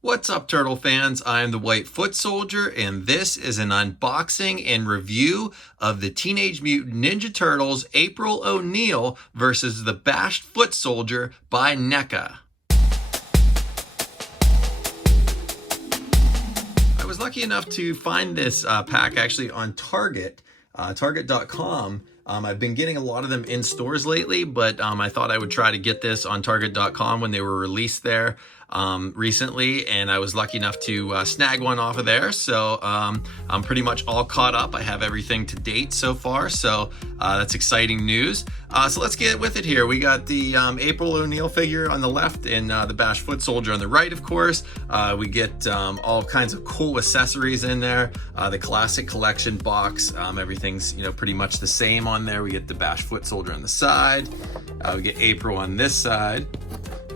What's up, Turtle fans? I'm the White Foot Soldier, and this is an unboxing and review of the Teenage Mutant Ninja Turtles April O'Neil versus the Bashed Foot Soldier by NECA. I was lucky enough to find this pack actually on Target, Target.com. I've been getting a lot of them in stores lately, but I thought I would try to get this on Target.com when they were released there recently, and I was lucky enough to snag one off of there. So I'm pretty much all caught up. I have everything to date so far, so that's exciting news. So let's get with it here. We got the April O'Neil figure on the left and the Bashed Foot Soldier on the right, of course. We get all kinds of cool accessories in there. The classic collection box, everything's pretty much the same on there. We get the Bashed Foot Soldier on the side. We get April on this side.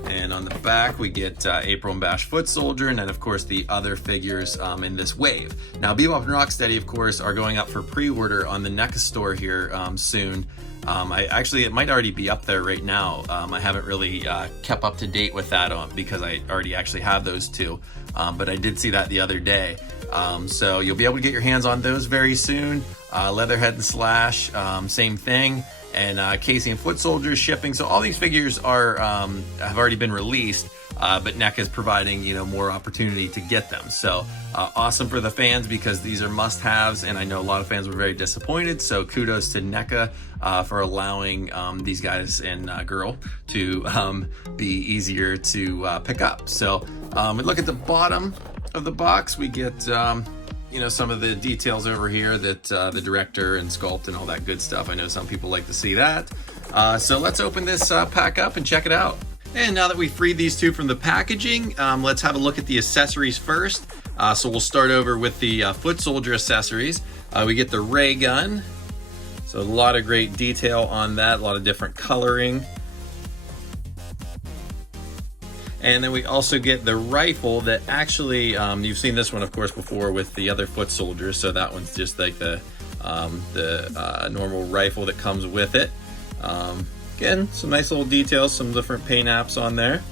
And on the back, we get April and Bashed Foot Soldier, and then, of course, the other figures in this wave. Now, Bebop and Rocksteady, of course, are going up for pre-order on the NECA store here soon. It might already be up there right now. I haven't really kept up to date with that because I already actually have those two. But I did see that the other day. So you'll be able to get your hands on those very soon. Leatherhead and Slash, same thing. And Casey and Foot Soldier shipping. So all these figures are have already been released, but NECA is providing more opportunity to get them. So awesome for the fans because these are must-haves, and I know a lot of fans were very disappointed. So kudos to NECA for allowing these guys and girl to be easier to pick up. So we look at the bottom of the box. We get some of the details over here that the director and sculpt and all that good stuff. I know some people like to see that. So let's open this pack up and check it out. And now that we've freed these two from the packaging, let's have a look at the accessories first. So we'll start over with the Foot Soldier accessories. We get the ray gun. So a lot of great detail on that, a lot of different coloring. And then we also get the rifle that actually, you've seen this one, of course, before with the other Foot Soldiers. So that one's just like the normal rifle that comes with it. Again, some nice little details, some different paint apps on there.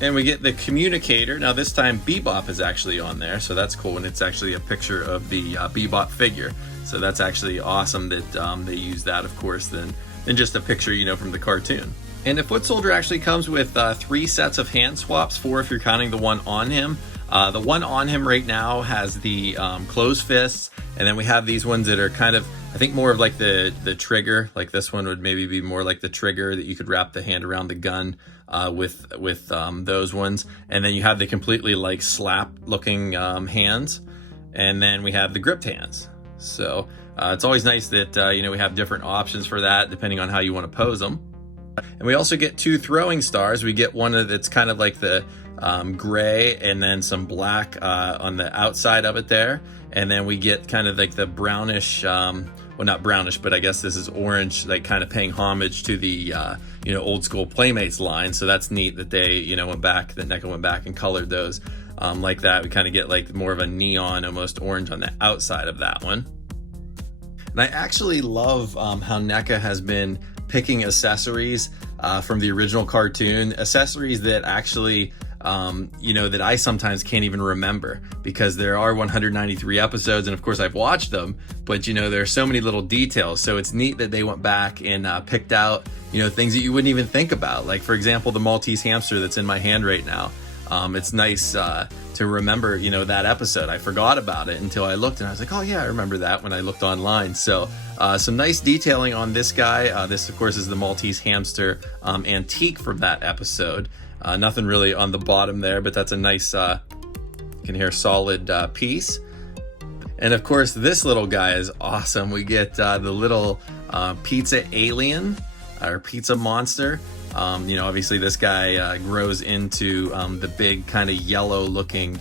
And we get the communicator. Now this time Bebop is actually on there, so that's cool. And it's actually a picture of the Bebop figure. So that's actually awesome that they use that, of course, than just a picture, from the cartoon. And the Foot Soldier actually comes with 3 sets of hand swaps, 4 if you're counting the one on him. The one on him right now has the closed fists, and then we have these ones that are kind of, I think, more of like the trigger. Like this one would maybe be more like the trigger that you could wrap the hand around the gun with those ones. And then you have the completely like slap looking hands, and then we have the gripped hands. So it's always nice that we have different options for that depending on how you want to pose them. And we also get 2 throwing stars. We get one that's kind of like the gray and then some black on the outside of it there. And then we get kind of like the brownish, well, not brownish, but I guess this is orange, like kind of paying homage to the, old school Playmates line. So that's neat that they, went back, that NECA went back and colored those like that. We kind of get like more of a neon, almost orange on the outside of that one. And I actually love how NECA has been picking accessories from the original cartoon, accessories that actually, that I sometimes can't even remember because there are 193 episodes, and of course I've watched them, but there are so many little details. So it's neat that they went back and picked out, things that you wouldn't even think about. Like, for example, the Maltese hamster that's in my hand right now. It's nice to remember, that episode. I forgot about it until I looked and I was like, oh yeah, I remember that when I looked online. So some nice detailing on this guy. This, of course, is the Maltese hamster antique from that episode. Nothing really on the bottom there, but that's a nice, you can hear solid piece. And of course, this little guy is awesome. We get the little pizza alien or pizza monster. Obviously this guy grows into the big kind of yellow looking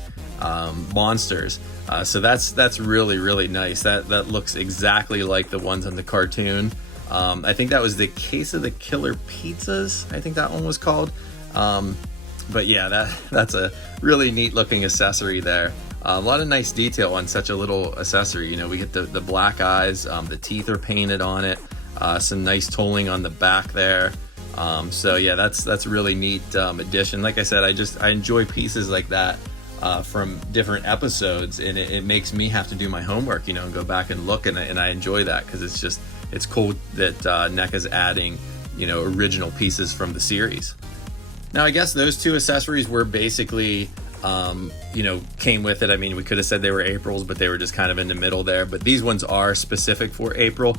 monsters. So that's really, really nice. That looks exactly like the ones in the cartoon. I think that was the Case of the Killer Pizzas, I think that one was called. But yeah, that's a really neat looking accessory there. A lot of nice detail on such a little accessory. We get the black eyes, the teeth are painted on it, some nice tolling on the back there. So yeah, that's a really neat addition. Like I said, I enjoy pieces like that from different episodes, and it makes me have to do my homework, you know, and go back and look, and I enjoy that because it's cool that NECA's adding, you know, original pieces from the series. Now, I guess those two accessories were basically, you know, came with it. I mean, we could have said they were April's, but they were just kind of in the middle there. But these ones are specific for April.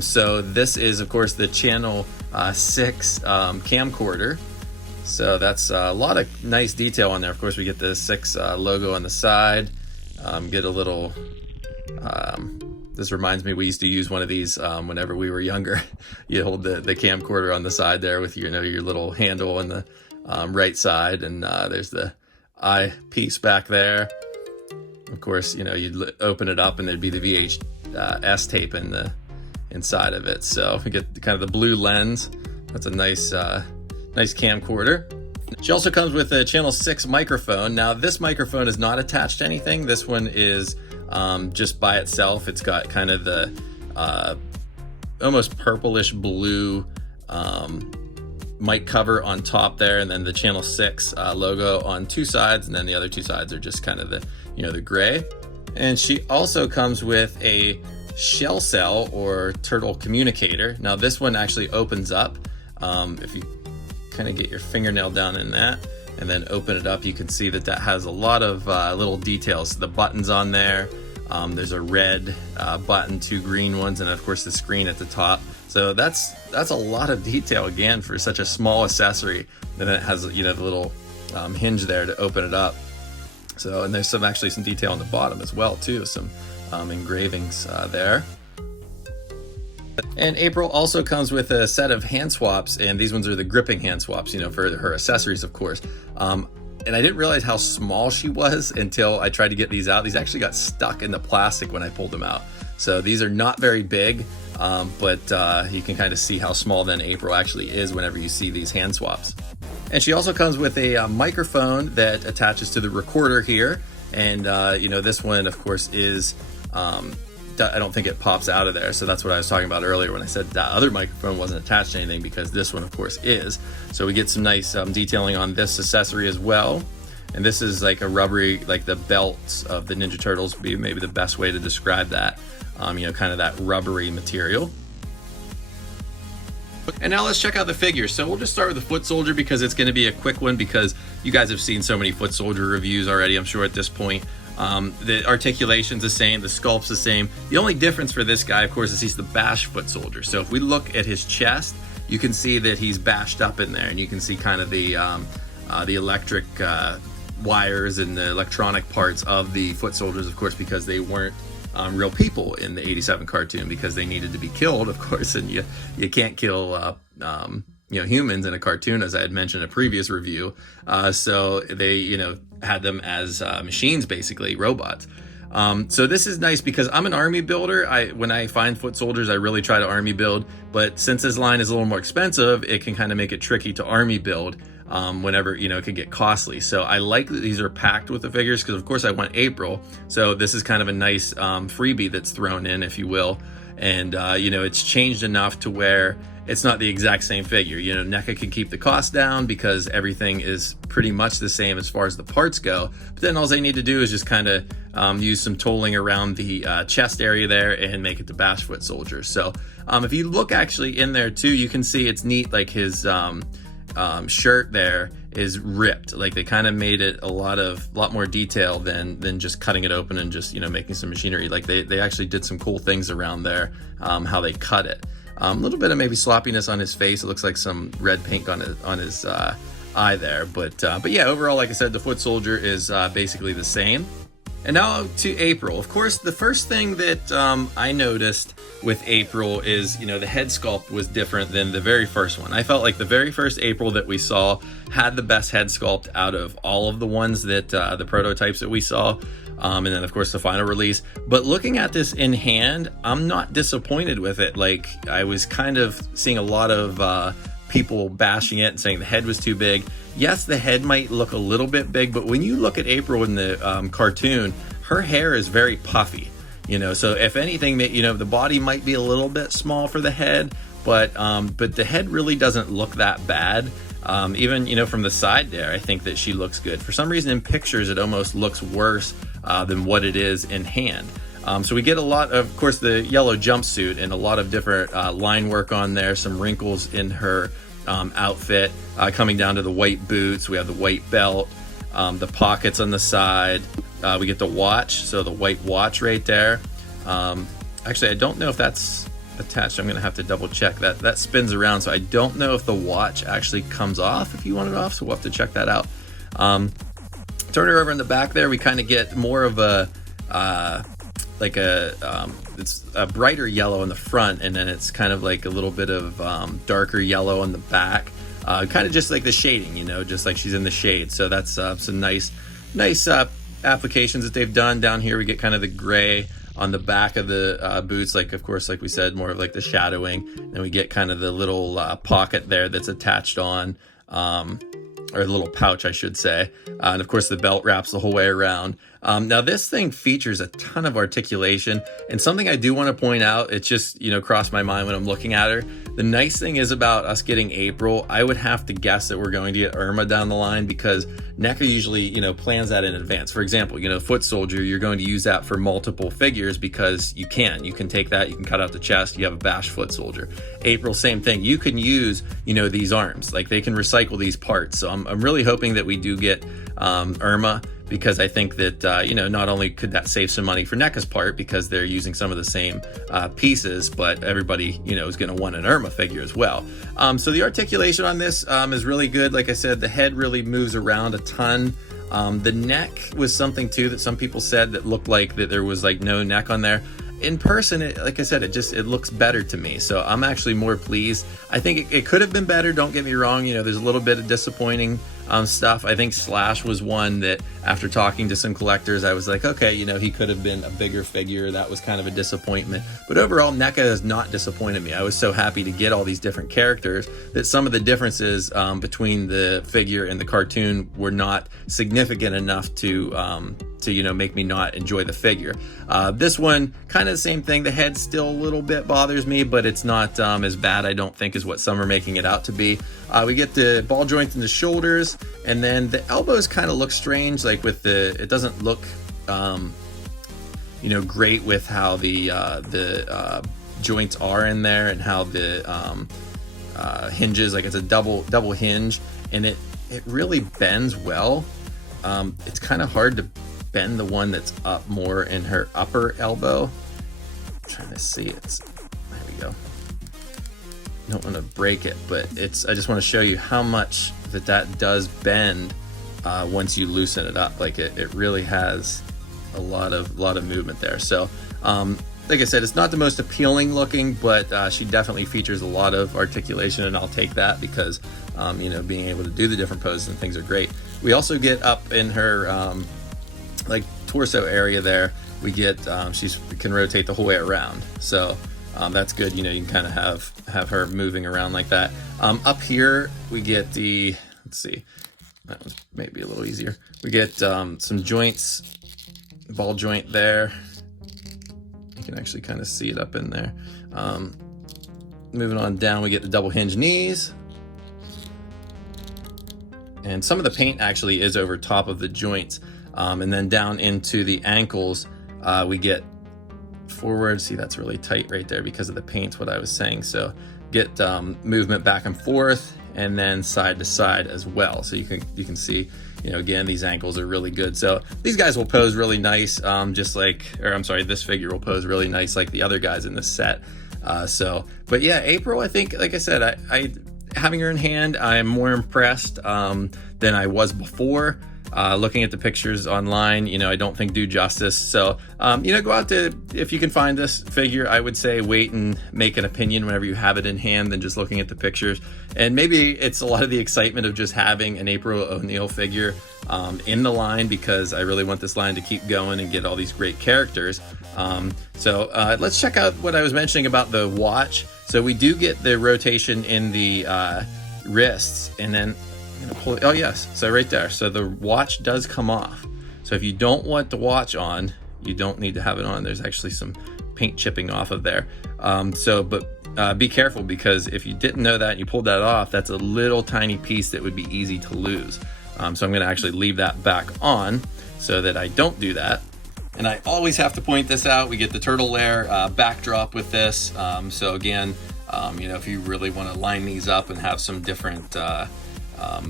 So this is, of course, the Channel 6 camcorder. So that's a lot of nice detail on there. Of course, we get the 6 logo on the side. Get a little... this reminds me, we used to use one of these whenever we were younger. You hold the camcorder on the side there with your little handle on the right side, and there's the eyepiece back there. Of course, you know, you'd open it up and there'd be the VHS tape in the inside of it. So we get kind of the blue lens. That's a nice camcorder. She also comes with a Channel 6 microphone. Now, this microphone is not attached to anything. This one is just by itself. It's got kind of the almost purplish blue mic cover on top there, and then the Channel 6 logo on 2 sides, and then the other 2 sides are just kind of the, you know, the gray. And she also comes with a shell cell or turtle communicator. Now, this one actually opens up. If you kind of get your fingernail down in that and then open it up, you can see that has a lot of little details. The buttons on there, there's a red button, 2 green ones, and of course the screen at the top. So that's a lot of detail again for such a small accessory. Then it has, you know, the little hinge there to open it up. So, and there's actually some detail on the bottom as well too, some engravings there. And April also comes with a set of hand swaps, and these ones are the gripping hand swaps, you know, for her accessories, of course. And I didn't realize how small she was until I tried to get these out. These actually got stuck in the plastic when I pulled them out. So these are not very big, but you can kind of see how small then April actually is whenever you see these hand swaps. And she also comes with a microphone that attaches to the recorder here. And, you know, this one, of course, is... I don't think it pops out of there, so that's what I was talking about earlier when I said that other microphone wasn't attached to anything, because this one, of course, is. So we get some nice detailing on this accessory as well. And this is like a rubbery, like the belt of the Ninja Turtles would be maybe the best way to describe that. You know, kind of that rubbery material. And now let's check out the figures. So we'll just start with the Foot Soldier because it's going to be a quick one, because you guys have seen so many Foot Soldier reviews already, I'm sure, at this point. The articulation's the same, the sculpt's the same. The only difference for this guy, of course, is he's the bash Foot Soldier. So if we look at his chest, you can see that he's bashed up in there, and you can see kind of the electric wires and the electronic parts of the Foot Soldiers, of course, because they weren't real people in the '87 cartoon, because they needed to be killed, of course, and you can't kill you know, humans in a cartoon, as I had mentioned in a previous review. So they, you know, had them as machines, basically robots. So this is nice because I'm an army builder. When I find Foot Soldiers, I really try to army build, but since this line is a little more expensive, it can kind of make it tricky to army build whenever, you know, it can get costly. So I like that these are packed with the figures, because of course I want April. So this is kind of a nice freebie that's thrown in, if you will. And, you know, it's changed enough to where it's not the exact same figure. You know, NECA can keep the cost down because everything is pretty much the same as far as the parts go. But then all they need to do is just kind of use some tooling around the chest area there and make it the bash Foot Soldier. So if you look actually in there too, you can see it's neat, like his shirt there is ripped. Like they kind of made it a lot more detail than just cutting it open and just, you know, making some machinery. Like they actually did some cool things around there, how they cut it. A little bit of maybe sloppiness on his face. It looks like some red paint on his eye there. But yeah, overall, like I said, the Foot Soldier is basically the same. And now to April. Of course, the first thing that I noticed with April is, you know, the head sculpt was different than the very first one. I felt like the very first April that we saw had the best head sculpt out of all of the ones that the prototypes that we saw. And then, of course, the final release. But looking at this in hand, I'm not disappointed with it. Like, I was kind of seeing a lot of people bashing it and saying the head was too big. Yes, the head might look a little bit big, but when you look at April in the cartoon, her hair is very puffy. You know, so if anything, you know, the body might be a little bit small for the head, but the head really doesn't look that bad. Even, you know, from the side there, I think that she looks good. For some reason in pictures, it almost looks worse than what it is in hand. So we get a lot of course, the yellow jumpsuit and a lot of different line work on there, some wrinkles in her outfit, coming down to the white boots. We have the white belt, the pockets on the side. We get the watch, so the white watch right there. Actually, I don't know if that's attached. I'm gonna have to double check that. That spins around, so I don't know if the watch actually comes off if you want it off, so we'll have to check that out. Turn her over in the back there, we kind of get more of a it's a brighter yellow in the front, and then it's kind of like a little bit of darker yellow on the back, kind of just like the shading, you know, just like she's in the shade. So that's some nice applications that they've done. Down here we get kind of the gray on the back of the boots, like, of course, like we said, more of like the shadowing. And we get kind of the little pocket there that's attached on, or a little pouch, I should say. And of course the belt wraps the whole way around. Now this thing features a ton of articulation, and something I do want to point out, it just, you know, crossed my mind when I'm looking at her. The nice thing is about us getting April, I would have to guess that we're going to get Irma down the line, because NECA usually, you know, plans that in advance. For example, you know, foot soldier, you're going to use that for multiple figures because you can take that, you can cut out the chest, you have a bash foot soldier. April, same thing. You can use, you know, these arms, like they can recycle these parts. So I'm really hoping that we do get Irma, because I think that, you know, not only could that save some money for NECA's part because they're using some of the same pieces, but everybody, you know, is going to want an Irma figure as well. So the articulation on this is really good. Like I said, the head really moves around a ton. The neck was something too that some people said that looked like that there was like no neck on there. In person, like I said, it looks better to me. So I'm actually more pleased. I think it could have been better. Don't get me wrong. You know, there's a little bit of disappointing stuff. I think Slash was one that, after talking to some collectors, I was like, okay, you know, he could have been a bigger figure. That was kind of a disappointment. But overall, NECA has not disappointed me. I was so happy to get all these different characters that some of the differences between the figure and the cartoon were not significant enough to you know, make me not enjoy the figure. This one, kind of the same thing. The head still a little bit bothers me, but it's not as bad, I don't think, as what some are making it out to be. We get the ball joint in the shoulders, and then the elbows kind of look strange, like with it doesn't look you know, great with how the joints are in there, and how the hinges, like it's a double hinge, and it really bends well. It's kind of hard to bend the one that's up more in her upper elbow. I'm trying to see it. There we go. Don't want to break it, but I just want to show you how much that does bend once you loosen it up. Like it really has a lot of movement there. So like I said, it's not the most appealing looking, but she definitely features a lot of articulation, and I'll take that because you know, being able to do the different poses and things are great. We also get up in her like torso area there, we get she can rotate the whole way around, so that's good. You know, you can kind of have her moving around like that. Up here we get the, let's see, that was maybe a little easier. We get some joints, ball joint there. You can actually kind of see it up in there. Moving on down, we get the double hinge knees, and some of the paint actually is over top of the joints. And then down into the ankles, we get forward. See, that's really tight right there because of the paint, what I was saying. So get movement back and forth, and then side to side as well. So you can see, you know, again, these ankles are really good. So these guys will pose really nice, just like, or I'm sorry, this figure will pose really nice like the other guys in this set. But yeah, April, I think, like I said, I having her in hand, I'm more impressed than I was before. Looking at the pictures online, you know, I don't think do justice. So, you know, go out to, if you can find this figure, I would say wait and make an opinion whenever you have it in hand than just looking at the pictures. And maybe it's a lot of the excitement of just having an April O'Neil figure in the line, because I really want this line to keep going and get all these great characters. So let's check out what I was mentioning about the watch. So we do get the rotation in the wrists, and then pull it. Oh yes, so right there, so the watch does come off. So if you don't want the watch on, you don't need to have it on. There's actually some paint chipping off of there. But be careful, because if you didn't know that and you pulled that off, that's a little tiny piece that would be easy to lose. So I'm going to actually leave that back on so that I don't do that. And I always have to point this out. We get the turtle layer backdrop with this. So again, you know, if you really want to line these up and have some different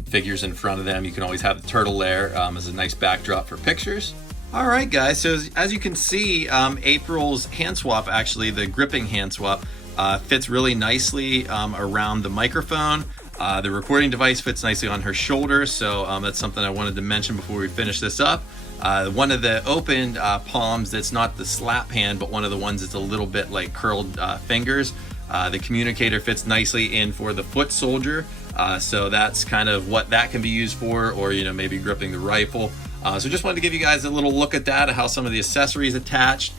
figures in front of them, you can always have the turtle layer as a nice backdrop for pictures. All right, guys, so as you can see, April's hand swap, actually the gripping hand swap, fits really nicely around the microphone. The recording device fits nicely on her shoulder, so that's something I wanted to mention before we finish this up. One of the opened palms that's not the slap hand, but one of the ones that's a little bit like curled fingers, the communicator fits nicely in for the foot soldier. So that's kind of what that can be used for, or, you know, maybe gripping the rifle. So just wanted to give you guys a little look at that, how some of the accessories attached.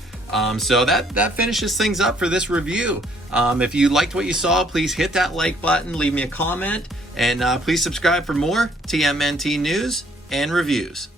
So that finishes things up for this review. If you liked what you saw, please hit that like button, leave me a comment, and please subscribe for more TMNT news and reviews.